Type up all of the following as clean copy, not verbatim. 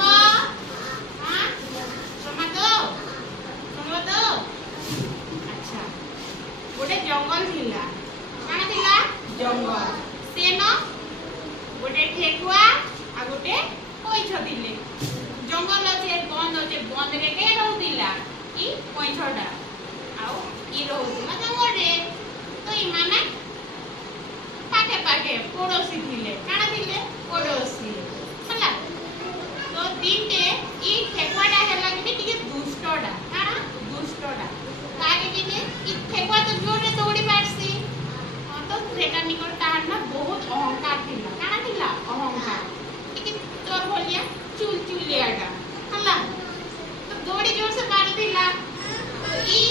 हां tomato tomato अच्छा गोटे जंगल थिला काना थिला जंगल सेनो गोटे ठेकुआ आ गोटे कोइछ थिले जंगल अछि बंद रे के रहउतिला ई कोइछटा आउ ई रहउतिला जंगल रे तो ई माने पाके पाके पड़ोसी थिले काना थिले पड़ोसी हला तो दिनटे ई ठेकुआटा हैला कि टिके दुष्टडा काना दुष्टडा काहे कि ई ठेकुआ तो जोरे दौड़ी पारसी हां तो सेटा निकल तार ना बहुत अहंकार थिला काना थिला अहंकार टिके तोर बोलिया चुलचुलियाटा हला तो दौड़ी जोर से पारथिला तो ई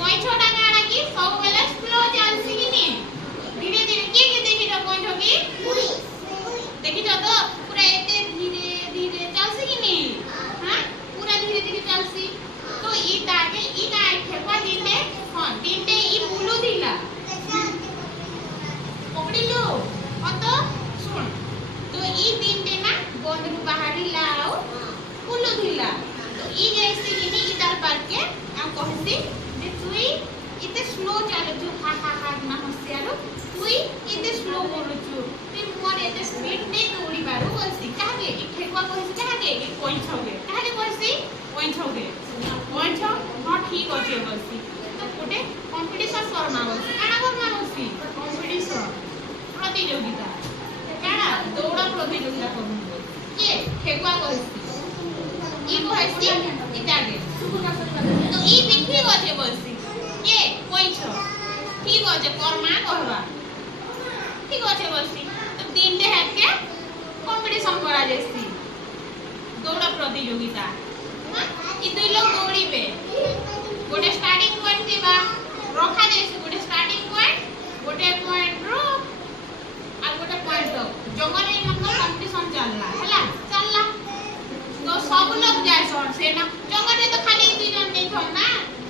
कोई छोटा गाना की सब बेले स्लो चलसी कि नी धीरे धीरे के देखि तो कोई ठोकी देखि तो पूरा एते धीरे धीरे चलसी कि नी हां पूरा धीरे धीरे चलसी तो ई ताके ई का ठेकुआ दिने हां दिने ई बुलु दिला पकड़िलो तो सुन तो ई दिने ना बंद रु बाहरी लाओ बुलु दिला तो ई जैसे कि नी ई दल पार के हम कहसी जे तुई इते स्लो चले जो हा हा हा ना हसियालो तुई इते स्लो बोलुचु ते मोर एते स्पीड नै दौड़ी बारू बसी काहे ई ठेकुआ कहसी काहे ई कोइ छगे काहे कहसी कोइ छगे कोइ छ हां ठीक अछि बसी तो गोटे कंपटीशन करमा बसी काना करमा बसी कंपटीशन प्रतियोगिता काना दौड़ प्रतियोगिता करू के ठेकुआ कहसी ई कहसी इतागे तो ई भी ठीक अछि बसी के कोइ छ ठीक अछि करमा कहबा ठीक अछि बसी तो तीनटे हेड के कंपटीशन करा जेसी दौड़ प्रतियोगिता हां ई दुई लोग दौड़ीबे गोटे स्टार्टिंग पॉइंट दिबा रखा जेसी गोटे स्टार्टिंग पॉइंट गोटे पॉइंट रो आ गोटे पॉइंट तक जंगल में मतलब कंपटीशन चलला हला चलला तो सब लोग जाय सन से ना जंगल में तो खाली दुई जन नहीं थन ना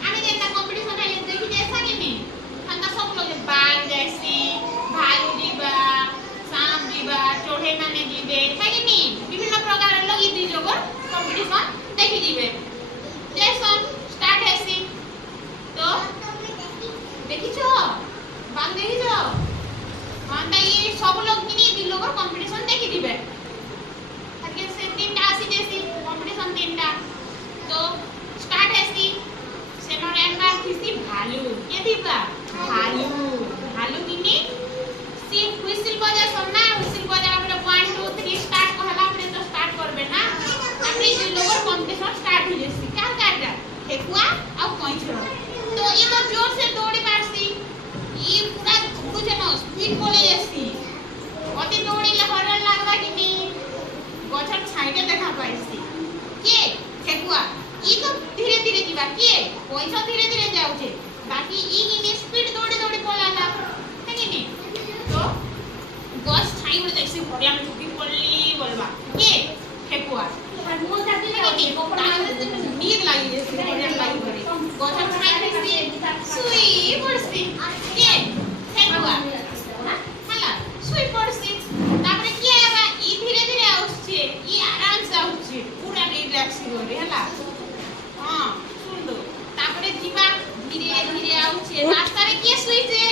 आमे जेता कंपटीशन है देखि जैसा कि नहीं अंता सब लोग बाघ जैसी भालू जीवा सांप जीवा चोढ़े माने जीवे है कि नहीं विभिन्न प्रकार लोग ई दुई जगह कंपटीशन देखि जीवे जैसा स्टार्ट हैसी तो देखि छो बाघ देखि छो अंता ये सब लोग कि नहीं दुई लोग कंपटीशन देखि जीवे ताकि से तीनटा आसी जैसी कंपटीशन तीनटा तो स्टार्ट हैसी सेनो एंडा किसी भालू के दीपा भालू भालू किनी सी व्हिसिल बजा सुनना व्हिसिल बजा अपने 1 2 3 स्टार्ट कहला अपने तो स्टार्ट करबे ना अपने जे लोग कंपटीशन स्टार्ट हो जेसी का काटा ठेकुआ आ कोइछो तो ई तो जोर से दौड़ी पारसी ई पूरा दौड़ू जनो स्पीड बोले जेसी अति दौड़ीला हरन लागबा किनी गछर छाइटे देखा पाइसी के ठेकुआ ई तो धीरे धीरे जीवा के कोइछो धीरे धीरे जाउछे बाकी ई किनी स्पीड दौड़ी दौड़ी पलाला है कि नहीं तो गछ छाई में देखसी भरिया में छुटी पड़ली बोलबा के ठेकुआ मुंह जाती है कि नींद लागी जैसे भरिया लागी भरी गछ छाई देखसी सुई पड़सी के ठेकुआ हला सुई पड़सी तापरे के आबा ई धीरे धीरे आउछे ई आराम से आउछे पूरा रिलैक्स होरे हला हां सुन दो तापरे जीवा धीरे धीरे आउछे रास्ता रे के सुईते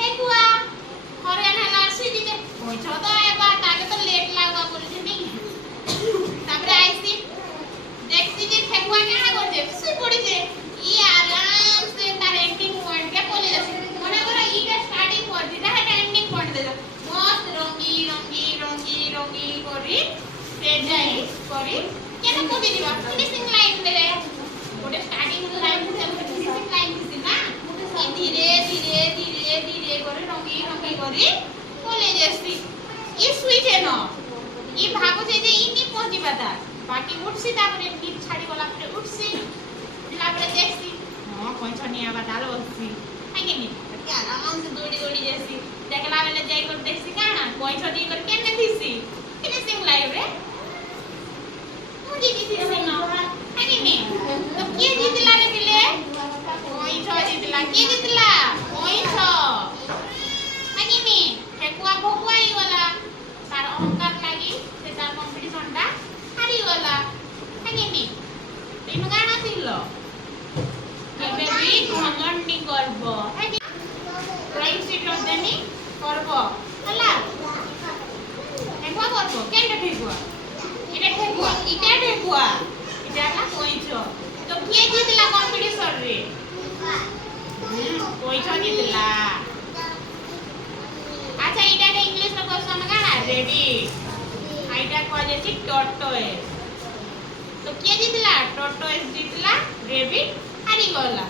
ठेकुआ हरेन हला सुई दिते होय छ तो एबा ताके तो लेट लागबा बोलछे नहीं तापरे आइसी देखसी जे ठेकुआ केना करछे सुई पड़ीछे ई आराम से तार एंडिंग पॉइंट के बोले जसे मने करो ई के स्टार्टिंग पॉइंट दिला है एंडिंग पॉइंट दे मस्त रंगी रंगी रंगी रंगी करी से जाई करी केना कोदी दिबा फिनिशिंग लाइन दे गोटे स्टार्टिंग लाइन से फिनिशिंग लाइन थी ना ई धीरे धीरे धीरे धीरे करे रंगी रंगी करी बोले जैसी ई स्विच है न ई भागो जे ई नी पहुंची बाता बाकी उठसी तापरे नी छाड़ी वाला पे उठसी लापरे देखसी हां कोई छनी आबा डाल बससी है कि नी कि आराम से दौड़ी दौड़ी जैसी देखला बेले जाई कर देखसी काना कोई छडी कर केने थीसी फिनिशिंग लाइन रे मुझे की थी ना है कि नी तो के जीतला रे दिले कोई छ जीतला के जीतला कोई छ है कि नी ठेकुआ भोकुआई वाला तार अहंकार लागी से तार कंपटीशन टा କରିଦେମି করব ହେଲା ঠেকুয়া করব কেনটা ঠেকুয়া এটা ঠেকুয়া এটা ঠেকুয়া এটা না কইছ তো কে জিতলা কম্পিটিশন রে কইছ জিতলা আচ্ছা এটাকে ইংলিশ রে কোশ্চেন কানা রেডি আইটা কয় যাচ্ছে টর্টয়েস তো কে জিতলা টর্টয়েস জিতলা রেবিট হারি গলা